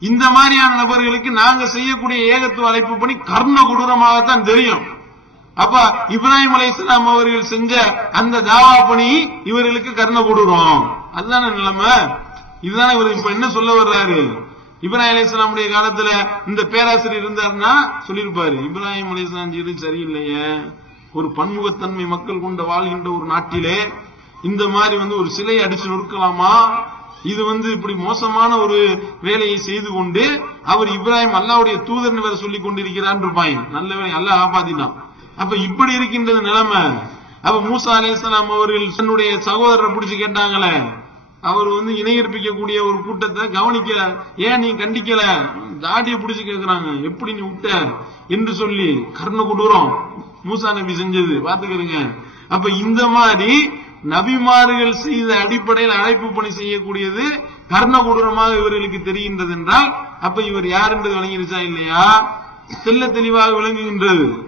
இந்த மாதிரியான நபர்களுக்கு நாங்க செய்யக்கூடிய ஏகத்துவ அழைப்பு பணி கர்ண கொடூரமாகத்தான் தெரியும். அப்ப இப்ராஹிம் இஸ்லாம் அவர்கள் செஞ்ச அந்த தாவா பணி இவர்களுக்கு கர்ண கொடூரம். அதுதான நிலைமை? இதுதானே இவர் இப்ப என்ன சொல்ல வர்றாரு? இப்ராஹிம் அலைஹிஸ்ஸலாமுடைய காலத்துல இந்த பேராசிரியர் இருந்தாருன்னா சொல்லியிருப்பாரு இப்ராஹிம் அலைஹிஸ்ஸலாம் செய்து சரியில்லையே. ஒரு பன்முகத்தன்மை மக்கள் கொண்ட வாழ்கின்ற ஒரு நாட்டிலே இந்த மாதிரி வந்து ஒரு சிலையை அடிச்சு நொறுக்கலாமா? இது வந்து இப்படி மோசமான ஒரு வேலையை செய்து கொண்டு அவர் இப்ராஹிம் அல்லாவுடைய தூதர்னு வேற சொல்லி கொண்டிருக்கிறான் இருப்பாங்க. நல்ல வேலை அல்ல காப்பாத்தினான் அப்ப இப்படி இருக்கின்றது நிலைமை. அப்ப மூசா அலைஹிஸ்ஸலாம் அவர்கள் தன்னுடைய சகோதரரை பிடிச்சு கேட்டாங்களே அவர் வந்து இணையற்பிக்கக்கூடிய ஒரு கூட்டத்தை கவனிக்கல. ஏன் நீ கண்டிக்கல? தாடியை பிடிச்சு கேட்கிறாங்க எப்படி நீ விட்ட? என்று சொல்லி கர்ண கொடூரம் மூசா நபி செஞ்சது. பாத்துக்கிறீங்க அப்ப இந்த மாதிரி நபிமார்கள் செய்த அடிப்படையில் அழைப்பு பணி செய்யக்கூடியது கர்ண கொடூரமாக இவர்களுக்கு தெரிகின்றது என்றால் அப்ப இவர் யார் என்று விளங்கிருச்சா இல்லையா? தெல்ல தெளிவாக விளங்குகின்றது.